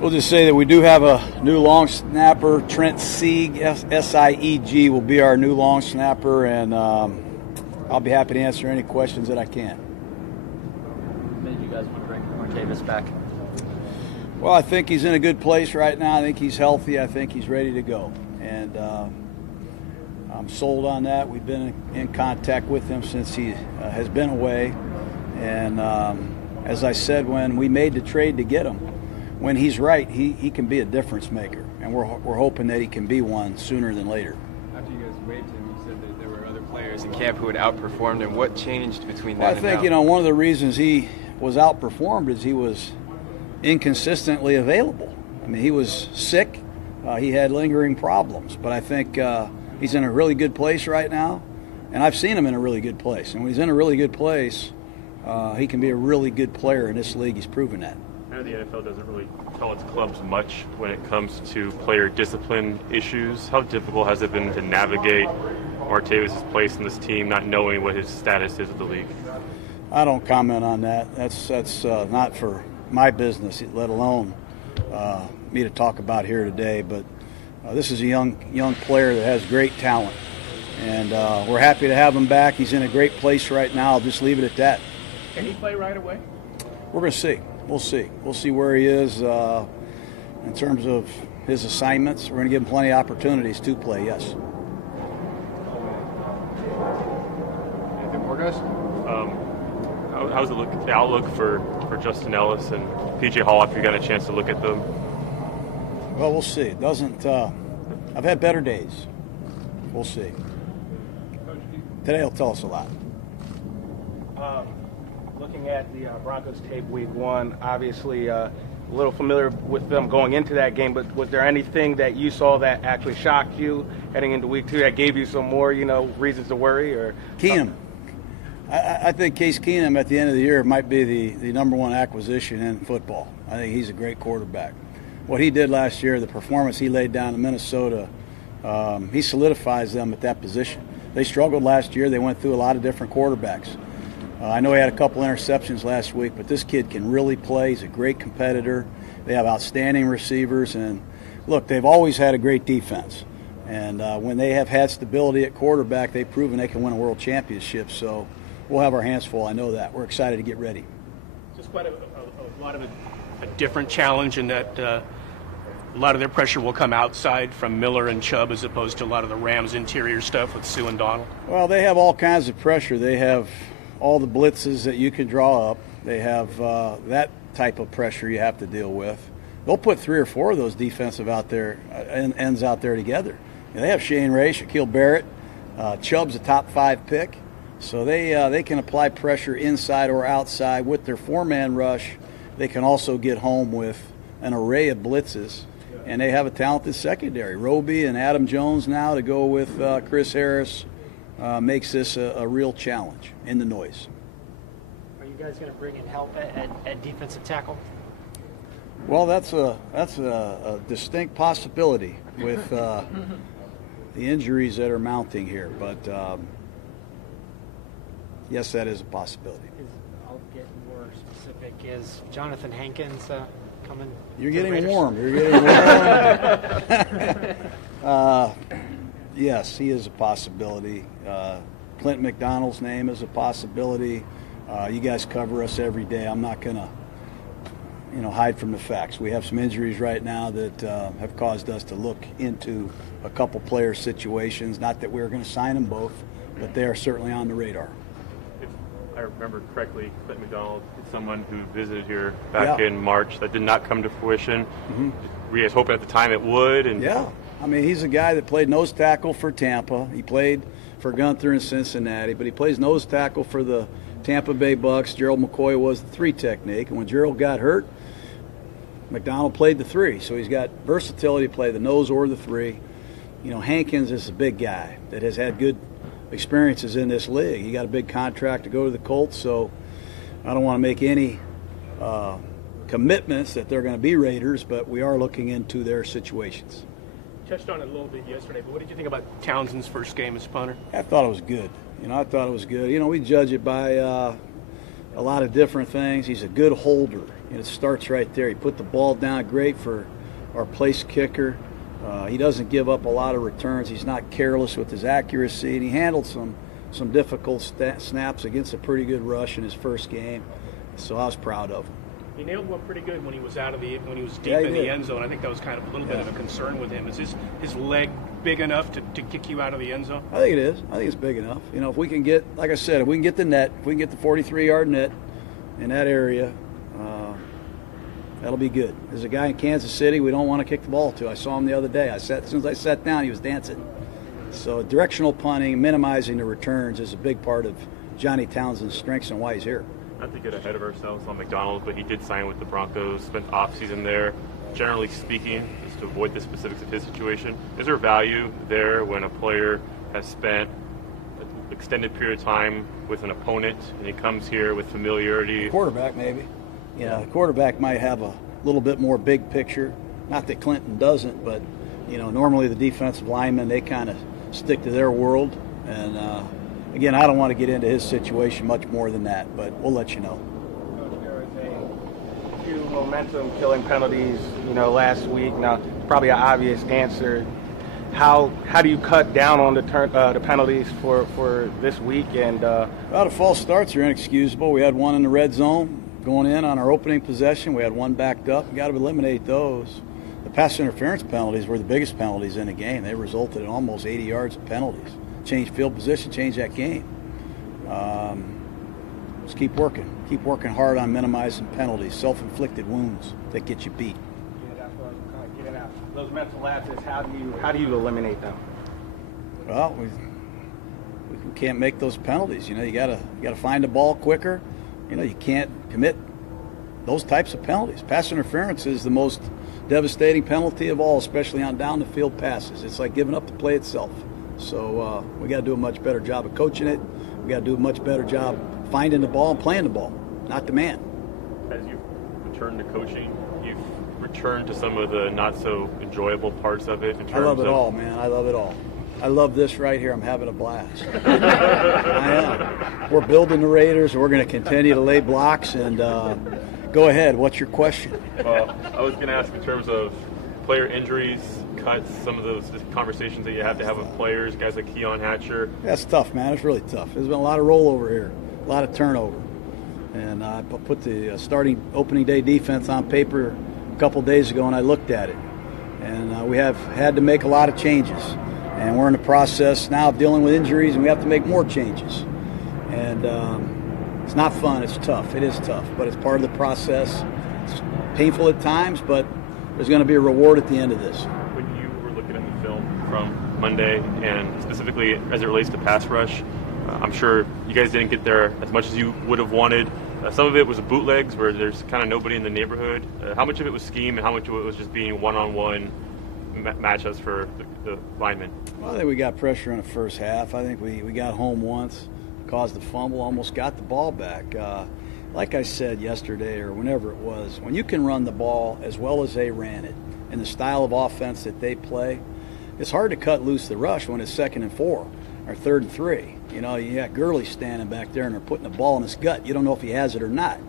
We'll just say that we do have a new long snapper. Trent Sieg, S-I-E-G, will be our new long snapper, and I'll be happy to answer any questions that I can. What made you guys want to bring Martavis back? Well, I think he's in a good place right now. I think he's healthy. I think he's ready to go. And I'm sold on that. We've been in contact with him since he has been away. And as I said when we made the trade to get him, when he's right, he can be a difference maker. And we're hoping that he can be one sooner than later. After you guys waived him, you said that there were other players in camp who had outperformed him. What changed between then and now? I think, one of the reasons he was outperformed is he was inconsistently available. I mean, he was sick. He had lingering problems. But I think he's in a really good place right now. And I've seen him in a really good place. And when he's in a really good place, he can be a really good player in this league. He's proven that. I know the NFL doesn't really tell its clubs much when it comes to player discipline issues. How difficult has it been to navigate Martavis' place in this team, not knowing what his status is with the league? I don't comment on that. That's not for my business, let alone me to talk about here today. But this is a young player that has great talent, and we're happy to have him back. He's in a great place right now. I'll just leave it at that. Can he play right away? We're going to see. We'll see. We'll see where he is in terms of his assignments. We're going to give him plenty of opportunities to play, yes. Anything more, guys? How's the outlook for Justin Ellis and P.J. Hall after you got a chance to look at them? Well, we'll see. It doesn't. I've had better days. We'll see. Today will tell us a lot. Looking at the Broncos tape week one, obviously a little familiar with them going into that game, but was there anything that you saw that actually shocked you heading into week two that gave you some more, reasons to worry? Or Keenum. I think Case Keenum at the end of the year might be the number one acquisition in football. I think he's a great quarterback. What he did last year, the performance he laid down in Minnesota, he solidifies them at that position. They struggled last year. They went through a lot of different quarterbacks. I know he had a couple interceptions last week, but this kid can really play. He's a great competitor. They have outstanding receivers. And, look, they've always had a great defense. And when they have had stability at quarterback, they've proven they can win a world championship. So we'll have our hands full. I know that. We're excited to get ready. Just quite a lot of a different challenge in that a lot of their pressure will come outside from Miller and Chubb as opposed to a lot of the Rams' interior stuff with Sue and Donald. Well, they have all kinds of pressure. They have all the blitzes that you can draw up. They have that type of pressure you have to deal with. They'll put 3 or 4 of those defensive ends out there together. They have Shane Ray, Shaquille Barrett. Chubb's a top 5 pick. So they can apply pressure inside or outside with their 4-man rush. They can also get home with an array of blitzes. And they have a talented secondary. Roby and Adam Jones now to go with Chris Harris makes this a real challenge in the noise. Are you guys going to bring in help at defensive tackle? Well, that's a distinct possibility with the injuries that are mounting here. But yes, that is a possibility. I'll get more specific. Is Jonathan Hankins coming? You're getting warm. You're getting warm. Yes, he is a possibility. Clint McDonald's name is a possibility. You guys cover us every day. I'm not going to, hide from the facts. We have some injuries right now that have caused us to look into a couple player situations. Not that we're going to sign them both, but they are certainly on the radar. If I remember correctly, Clint McDonald is someone who visited here back in March that did not come to fruition. Mm-hmm. Were you guys hoping at the time it would? And yeah. I mean, he's a guy that played nose tackle for Tampa. He played for Gunther in Cincinnati, but he plays nose tackle for the Tampa Bay Bucks. Gerald McCoy was the 3 technique, and when Gerald got hurt, McDonald played the 3. So he's got versatility to play the nose or the 3. Hankins is a big guy that has had good experiences in this league. He got a big contract to go to the Colts, so I don't want to make any commitments that they're going to be Raiders, but we are looking into their situations. Touched on it a little bit yesterday, but what did you think about Townsend's first game as punter? I thought it was good. I thought it was good. We judge it by a lot of different things. He's a good holder. And it starts right there. He put the ball down great for our place kicker. He doesn't give up a lot of returns. He's not careless with his accuracy, and he handled some difficult snaps against a pretty good rush in his first game. So I was proud of him. He nailed one pretty good when he was when he was deep Yeah, he in did. the end zone. I think that was kind of a little bit of a concern with him. Is his leg big enough to kick you out of the end zone? I think it is. I think it's big enough. You know, if we can get, like I said, if we can get the net, if we can get the 43-yard net in that area, that'll be good. There's a guy in Kansas City we don't want to kick the ball to. I saw him the other day. As soon as I sat down, he was dancing. So directional punting, minimizing the returns is a big part of Johnny Townsend's strengths and why he's here. Not to get ahead of ourselves on McDonald, but he did sign with the Broncos, spent off-season there. Generally speaking, just to avoid the specifics of his situation, is there value there when a player has spent an extended period of time with an opponent and he comes here with familiarity? Quarterback, maybe. You know, the quarterback might have a little bit more big picture. Not that Clinton doesn't, but, you know, normally the defensive linemen, they kind of stick to their world. And, again, I don't want to get into his situation much more than that, but we'll let you know. Coach, there was a few momentum-killing penalties, you know, last week. Now, probably an obvious answer. How do you cut down on the penalties for this week? And Well, the false starts are inexcusable. We had one in the red zone going in on our opening possession. We had one backed up. We got to eliminate those. The pass interference penalties were the biggest penalties in the game. They resulted in almost 80 yards of penalties. Change field position, change that game. Just keep working. Keep working hard on minimizing penalties, self-inflicted wounds that get you beat. yeah, that's what I was kind of getting at. Those mental lapses, how do you eliminate them? Well, we can't make those penalties. You know, you gotta find the ball quicker. You know, you can't commit those types of penalties. Pass interference is the most devastating penalty of all, especially on down the field passes. It's like giving up the play itself. So we got to do a much better job of coaching it. We got to do a much better job finding the ball and playing the ball, not the man. As you've returned to coaching, you've returned to some of the not so enjoyable parts of it. I love it all, man. I love it all. I love this right here. I'm having a blast. I am. We're building the Raiders, and we're going to continue to lay blocks. And go ahead. What's your question? Well, I was going to ask in terms of player injuries, cuts, some of those conversations that you have to have with players, guys like Keon Hatcher. That's tough, man. It's really tough. There's been a lot of rollover here, a lot of turnover. And I put the starting opening day defense on paper a couple days ago, and I looked at it. And we have had to make a lot of changes. And we're in the process now of dealing with injuries, and we have to make more changes. And it's not fun. It's tough. It is tough, but it's part of the process. It's painful at times, but there's going to be a reward at the end of this. When you were looking at the film from Monday, and specifically as it relates to pass rush, I'm sure you guys didn't get there as much as you would have wanted. Some of it was bootlegs where there's kind of nobody in the neighborhood. How much of it was scheme, and how much of it was just being one-on-one matchups for the linemen? Well, I think we got pressure in the first half. I think we got home once, caused a fumble, almost got the ball back. Like I said yesterday or whenever it was, when you can run the ball as well as they ran it and the style of offense that they play, it's hard to cut loose the rush when it's 2nd and 4 or 3rd and 3. You know, you got Gurley standing back there and they're putting the ball in his gut. You don't know if he has it or not.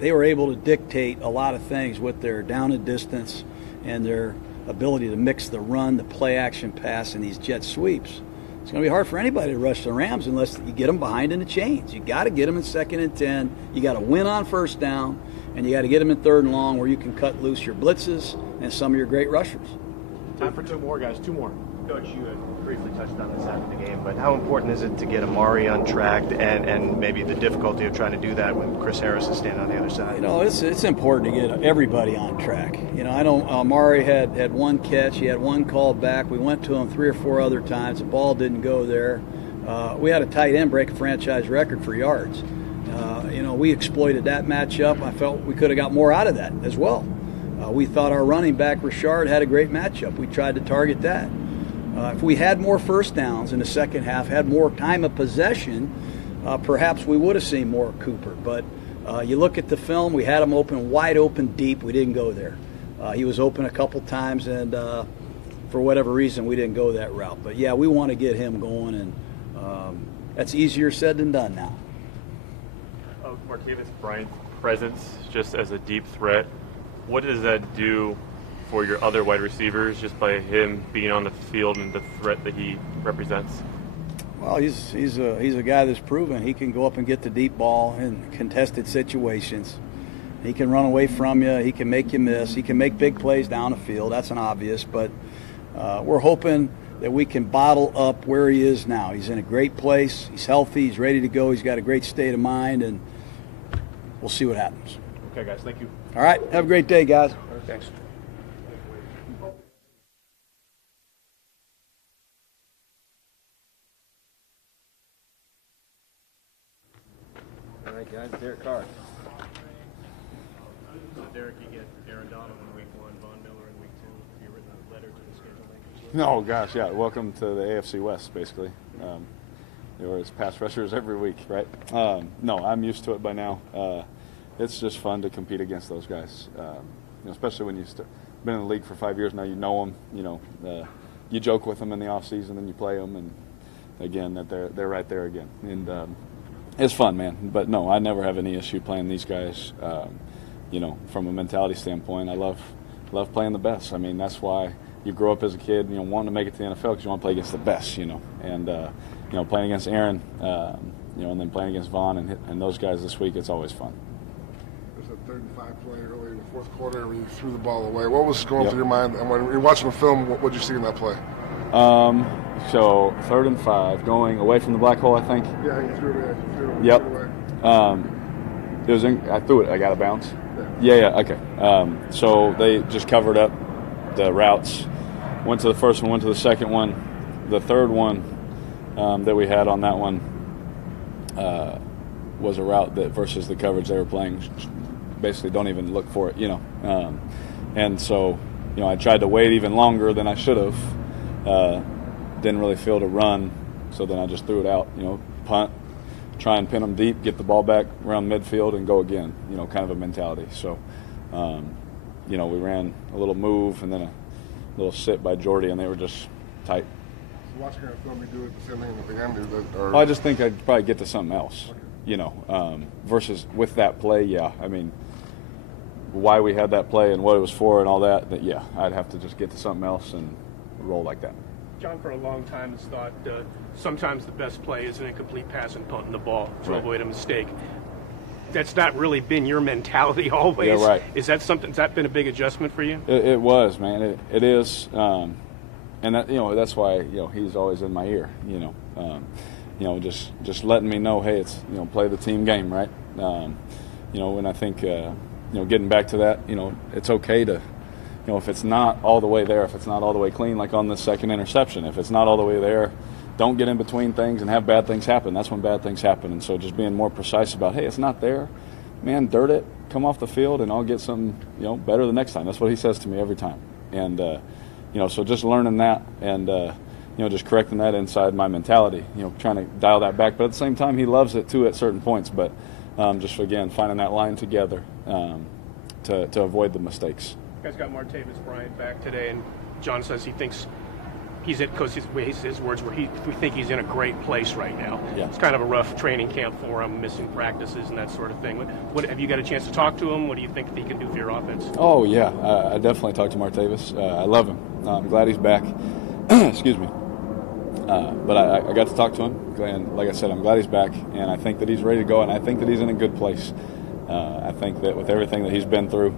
They were able to dictate a lot of things with their down and distance and their ability to mix the run, the play action pass, and these jet sweeps. It's going to be hard for anybody to rush the Rams unless you get them behind in the chains. You got to get them in 2nd and 10. You got to win on 1st down, and you got to get them in 3rd and long where you can cut loose your blitzes and some of your great rushers. Time for two more, guys. Two more. Coach, you had briefly touched on this after the game, but how important is it to get Amari untracked and maybe the difficulty of trying to do that when Chris Harris is standing on the other side? You know, it's important to get everybody on track. You know, I know Amari had one catch. He had one call back. We went to him 3 or 4 other times. The ball didn't go there. We had a tight end break a franchise record for yards. You know, we exploited that matchup. I felt we could have got more out of that as well. We thought our running back, Richard, had a great matchup. We tried to target that. If we had more 1st downs in the second half, had more time of possession, perhaps we would have seen more Cooper. But you look at the film, we had him open, wide open, deep. We didn't go there. He was open a couple times, and for whatever reason, we didn't go that route. But, yeah, we want to get him going, and that's easier said than done now. Martavis Bryant presence just as a deep threat. What does that do for your other wide receivers just by him being on the field and the threat that he represents? Well, he's a guy that's proven he can go up and get the deep ball in contested situations. He can run away from you. He can make you miss. He can make big plays down the field. That's an obvious. But we're hoping that we can bottle up where he is now. He's in a great place. He's healthy. He's ready to go. He's got a great state of mind, and we'll see what happens. Okay, guys. Thank you. All right. Have a great day, guys. Thanks. All right, guys. Derek Carr. So, Derek, you get Aaron Donald in week 1, Von Miller in week 2. Have you written a letter to the schedule makers? No, gosh, yeah. Welcome to the AFC West, basically. There was pass rushers every week, right? No, I'm used to it by now. It's just fun to compete against those guys, especially when you've been in the league for 5 years now. You know them. You joke with them in the off season, then you play them, and again, that they're right there again. And it's fun, man. But no, I never have any issue playing these guys. From a mentality standpoint, I love playing the best. I mean, that's why you grow up as a kid, wanting to make it to the NFL because you want to play against the best, And playing against Aaron, and then playing against Von and those guys this week, it's always fun. There's a 3rd and 5 play early in the fourth quarter where you threw the ball away. What was going through your mind? And when you're watching the film, what did you see in that play? So 3rd and 5, going away from the black hole, I think. Yeah, you threw it away. Yep. Threw it away. It was I threw it. I got a bounce. Yeah. Okay. So they just covered up the routes. Went to the first one. Went to the second one. The third one that we had on that one was a route that versus the coverage they were playing. Basically, don't even look for it. And so I tried to wait even longer than I should have. Didn't really feel to run, so then I just threw it out. Punt. Try and pin them deep, get the ball back around midfield, and go again. Kind of a mentality. So, we ran a little move and then a little sit by Jordy, and they were just tight. So watching our film, we do it the same thing at the end. Well, I just think I'd probably get to something else. Versus with that play, yeah. I mean, why we had that play and what it was for and all that. Yeah, I'd have to just get to something else and roll like that. John, for a long time, has thought sometimes the best play is an incomplete pass and punting the ball to avoid a mistake. That's not really been your mentality always. Yeah, right. Is that something? Has that been a big adjustment for you? It was, man. It is, and that that's why he's always in my ear. Just letting me know, hey, it's play the team game, right? And I think getting back to that, it's okay to. If it's not all the way there, if it's not all the way clean, like on the second interception, if it's not all the way there, don't get in between things and have bad things happen. That's when bad things happen. And so just being more precise about, hey, it's not there, man, dirt it, come off the field, and I'll get something, better the next time. That's what he says to me every time. And, so just learning that and, just correcting that inside my mentality, trying to dial that back. But at the same time, he loves it, too, at certain points. But just, again, finding that line together to avoid the mistakes. You guys got Martavis Bryant back today, and John says he thinks he's at, because his words were, we think he's in a great place right now. Yeah. It's kind of a rough training camp for him, missing practices and that sort of thing. What have you got a chance to talk to him? What do you think he can do for your offense? Oh, yeah. I definitely talked to Martavis. I love him. I'm glad he's back. Excuse me. But I got to talk to him, and like I said, I'm glad he's back, and I think that he's ready to go, and I think that he's in a good place. I think that with everything that he's been through,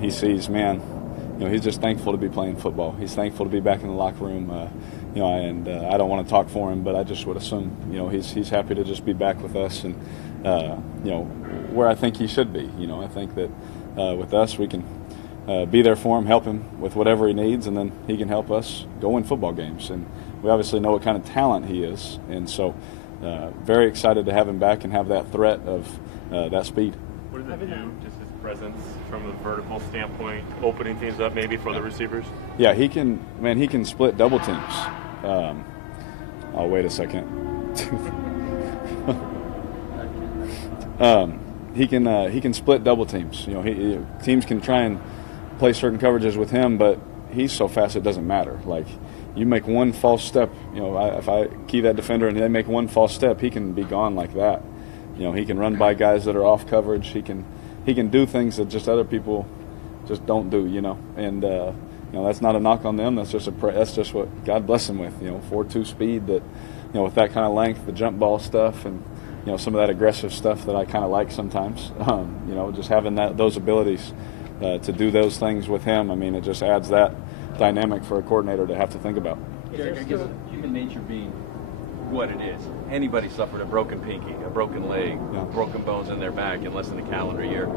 he sees, man, he's just thankful to be playing football. He's thankful to be back in the locker room, and I don't want to talk for him, but I just would assume, he's happy to just be back with us and, where I think he should be. I think that with us, we can be there for him, help him with whatever he needs, and then he can help us go win football games. And we obviously know what kind of talent he is, and so very excited to have him back and have that threat of that speed. What does it do, just his presence from a vertical standpoint, opening things up maybe for the receivers? Yeah, he can split double teams. Wait a second. He can split double teams. Teams can try and play certain coverages with him, but he's so fast it doesn't matter. Like, you make one false step, if I key that defender and they make one false step, he can be gone like that. He can run by guys that are off coverage. He can do things that just other people just don't do. And that's not a knock on them. That's just what God bless them with. 4.2 speed. That with that kind of length, the jump ball stuff, and some of that aggressive stuff that I kind of like sometimes. Just having those abilities to do those things with him. I mean, it just adds that dynamic for a coordinator to have to think about. Derek, I guess human nature being what it is. Anybody suffered a broken pinky, a broken leg, broken bones in their back in less than a calendar year.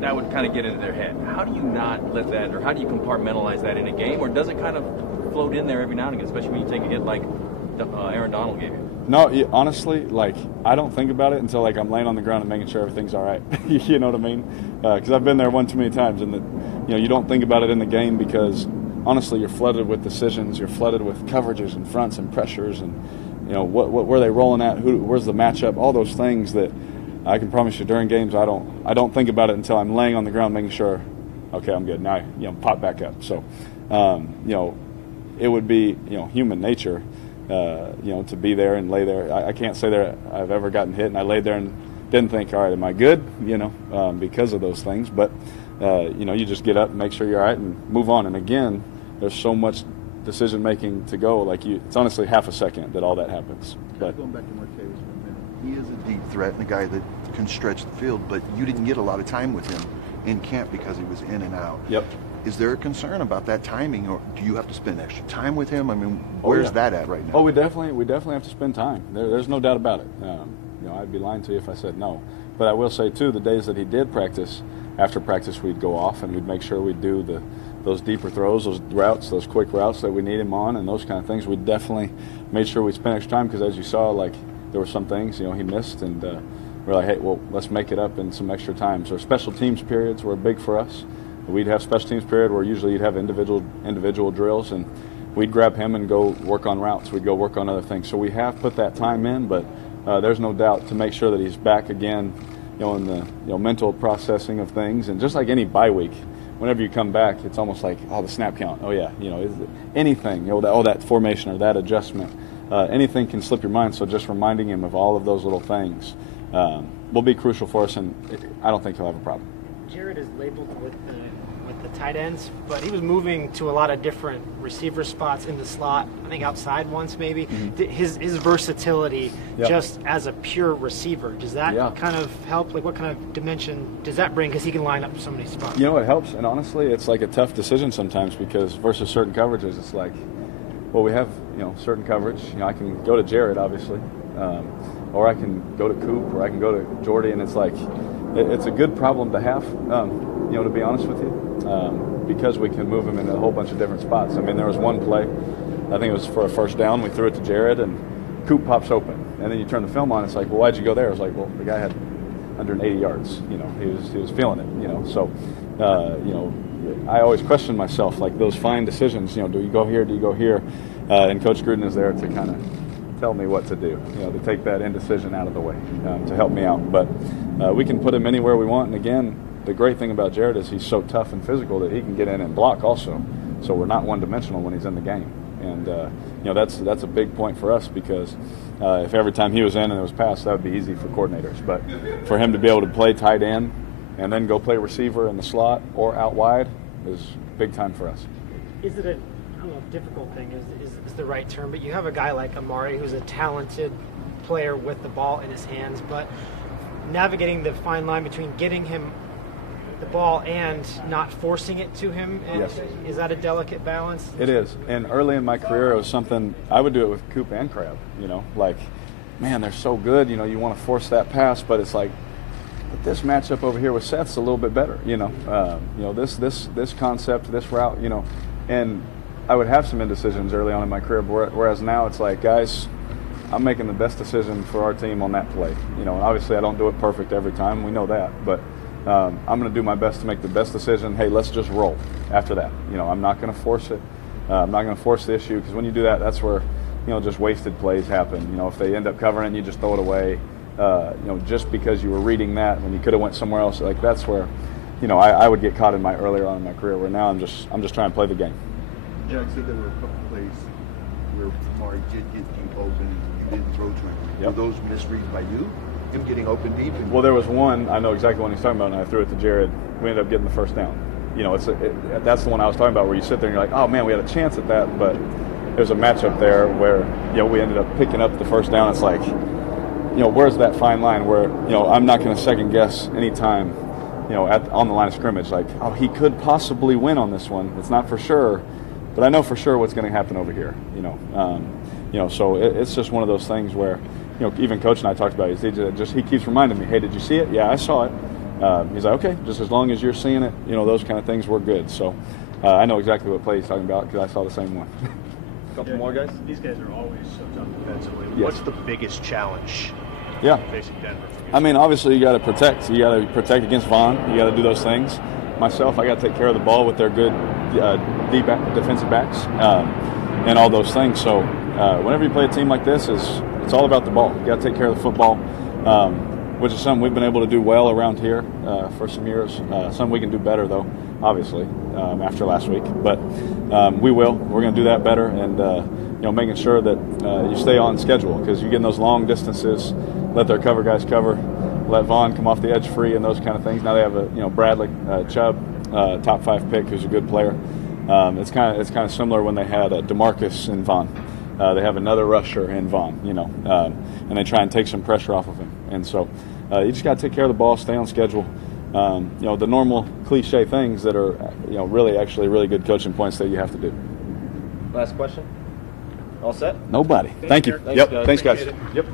That would kind of get into their head. How do you not let that, or how do you compartmentalize that in a game, or does it kind of float in there every now and again, especially when you take a hit like Aaron Donald gave you? No, honestly, I don't think about it until I'm laying on the ground and making sure everything's all right. You know what I mean? Because I've been there one too many times, and you don't think about it in the game because honestly, you're flooded with decisions, you're flooded with coverages and fronts and pressures, and what where are they rolling at? Where's the matchup? All those things that I can promise you during games, I don't think about it until I'm laying on the ground making sure, okay, I'm good now. Pop back up. So, it would be human nature. To be there and lay there. I can't say that I've ever gotten hit and I laid there and didn't think, all right, am I good? Because of those things. But, you just get up and make sure you're all right and move on. And again, there's so much decision-making to go. It's honestly half a second that all that happens. But going back to Martavis for a minute, he is a deep threat and a guy that can stretch the field, but you didn't get a lot of time with him in camp because he was in and out. Yep. Is there a concern about that timing, or do you have to spend extra time with him? I mean, where's that at right now? Oh, we definitely have to spend time. There's no doubt about it. I'd be lying to you if I said no. But I will say too, the days that he did practice, after practice we'd go off and we'd make sure we'd do those deeper throws, those routes, those quick routes that we need him on, and those kind of things. We definitely made sure we spent extra time because, as you saw, there were some things he missed, and we're like, hey, well, let's make it up in some extra times. Or special teams periods were big for us. We'd have special teams period where usually you'd have individual drills, and we'd grab him and go work on routes. We'd go work on other things. So we have put that time in, but there's no doubt to make sure that he's back again, in the mental processing of things. And just like any bye week, whenever you come back, it's almost like, the snap count. Oh yeah, anything, that formation or that adjustment, anything can slip your mind. So just reminding him of all of those little things will be crucial for us, and I don't think he'll have a problem. Jared is labeled with the tight ends, but he was moving to a lot of different receiver spots in the slot. I think outside once maybe. Mm-hmm. His versatility, just as a pure receiver, does that kind of help? What kind of dimension does that bring? Because he can line up so many spots. It helps, and honestly, it's like a tough decision sometimes because versus certain coverages, it's like, well, we have certain coverage. I can go to Jared, obviously, or I can go to Coop, or I can go to Jordy, and it's like it's a good problem to have. To be honest with you, because we can move him in a whole bunch of different spots. I mean, there was one play, I think it was for a first down, we threw it to Jared, and Coop pops open. And then you turn the film on, it's like, well, why'd you go there? I was like, well, the guy had 180 yards. He was feeling it, So, I always question myself, those fine decisions, do you go here, do you go here? And Coach Gruden is there to kind of tell me what to do, to take that indecision out of the way, to help me out. But we can put him anywhere we want, and again, the great thing about Jared is he's so tough and physical that he can get in and block also. So we're not one-dimensional when he's in the game. And, that's a big point for us because if every time he was in and it was passed, that would be easy for coordinators. But for him to be able to play tight end and then go play receiver in the slot or out wide is big time for us. Is it difficult thing is the right term, but you have a guy like Amari who's a talented player with the ball in his hands, but navigating the fine line between getting him the ball and not forcing it to him. Yes. Is that a delicate balance? It is. And early in my career, it was something I would do it with Coop and Crab. Man, they're so good. You want to force that pass, but it's like, but this matchup over here with Seth's a little bit better. This concept, this route. And I would have some indecisions early on in my career, whereas now it's like, guys, I'm making the best decision for our team on that play. Obviously I don't do it perfect every time. We know that, but I'm going to do my best to make the best decision. Hey, let's just roll after that. I'm not going to force it. I'm not going to force the issue because when you do that, that's where, just wasted plays happen. If they end up covering it, you just throw it away. Just because you were reading that when you could have went somewhere else. That's where, I would get caught in earlier on in my career where now I'm just trying to play the game. Jack said there were a couple plays where Amari did get deep open and you didn't throw to him. Yep. Were those misreads by you? him getting open deep. And well, there was one, I know exactly what he's talking about, and I threw it to Jared. We ended up getting the first down. You know, that's the one I was talking about, where you sit there and you're like, oh man, we had a chance at that, but there's a matchup there where, you know, we ended up picking up the first down. It's like, you know, where's that fine line where, you know, I'm not going to second guess any time, you know, on the line of scrimmage, like, oh, he could possibly win on this one. It's not for sure, but I know for sure what's going to happen over here, you know. So it's just one of those things where, you know, even Coach and I talked about it. He keeps reminding me, hey, did you see it? Yeah, I saw it. He's like, okay, just as long as you're seeing it, you know, those kind of things, we're good. So I know exactly what play he's talking about because I saw the same one. A couple more guys? These guys are always so tough defensively. Yes. What's the biggest challenge facing Denver? I mean, obviously you got to protect. You got to protect against Vaughn. You got to do those things. Myself, I got to take care of the ball with their good deep defensive backs and all those things. So whenever you play a team like this, it's all about the ball. You got to take care of the football, which is something we've been able to do well around here for some years. Something we can do better, though, obviously, after last week. But we will. We're going to do that better, and you know, making sure that you stay on schedule, because you get in those long distances, let their cover guys cover, let Vaughn come off the edge free, and those kind of things. Now they have Bradley Chubb, top 5 pick, who's a good player. It's kind of similar when they had DeMarcus and Vaughn. They have another rusher in Vaughn, you know, and they try and take some pressure off of him. And so you just got to take care of the ball, stay on schedule. You know, the normal cliche things that are, you know, really good coaching points that you have to do. Last question. All set? Nobody. Thank you. Thanks, guys. Thanks, guys. Yep.